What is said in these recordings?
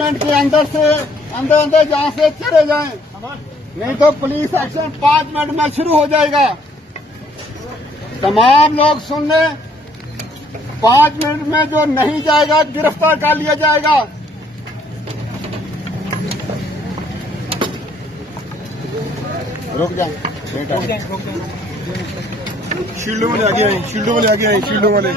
Minute के अंदर जहाँ से चले जाएं, नहीं तो पुलिस एक्शन 5 मिनट में शुरू हो जाएगा। तमाम लोग सुन लें, 5 मिनट में जो नहीं जाएगा गिरफ्तार कर लिया जाएगा। रुक जाए बेटा, शील्डों वाले आगे आए, शील्डों वाले आगे आए, शील्डों वाले।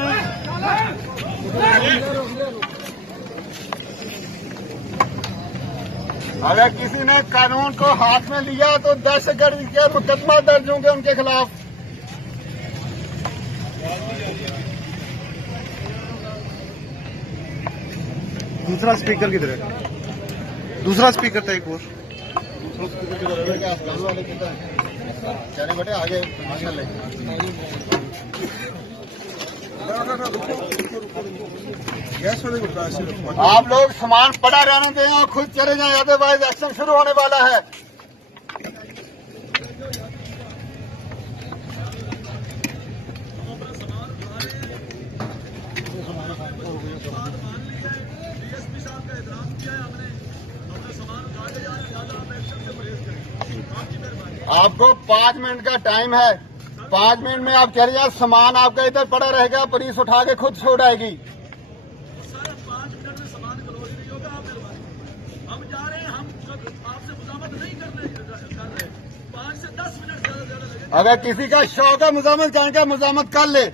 अगर किसी ने कानून को हाथ में लिया तो दहशतगर्दी के मुकदमा दर्ज होंगे उनके खिलाफ। दूसरा स्पीकर किधर है? दूसरा स्पीकर था एक और। चले बेटे आगे ले। आप लोग सामान पड़ा रहने दें और खुद चले जाएं, अदरवाइज एक्शन शुरू होने वाला है। आपको 5 मिनट का टाइम है, 5 मिनट में आप चले जाए, सामान आपका इधर पड़ा रहेगा, पुलिस उठा के खुद छोड़ आएगी। सर 5 मिनट में सामान क्लोज नहीं होगा, आप हम जा रहे हैं, हम आपसे मुजामत नहीं कर रहे, 5 से 10 मिनट ज्यादा लगेगा। अगर किसी का शौक है मुजामत करने का, मुजामत कर ले।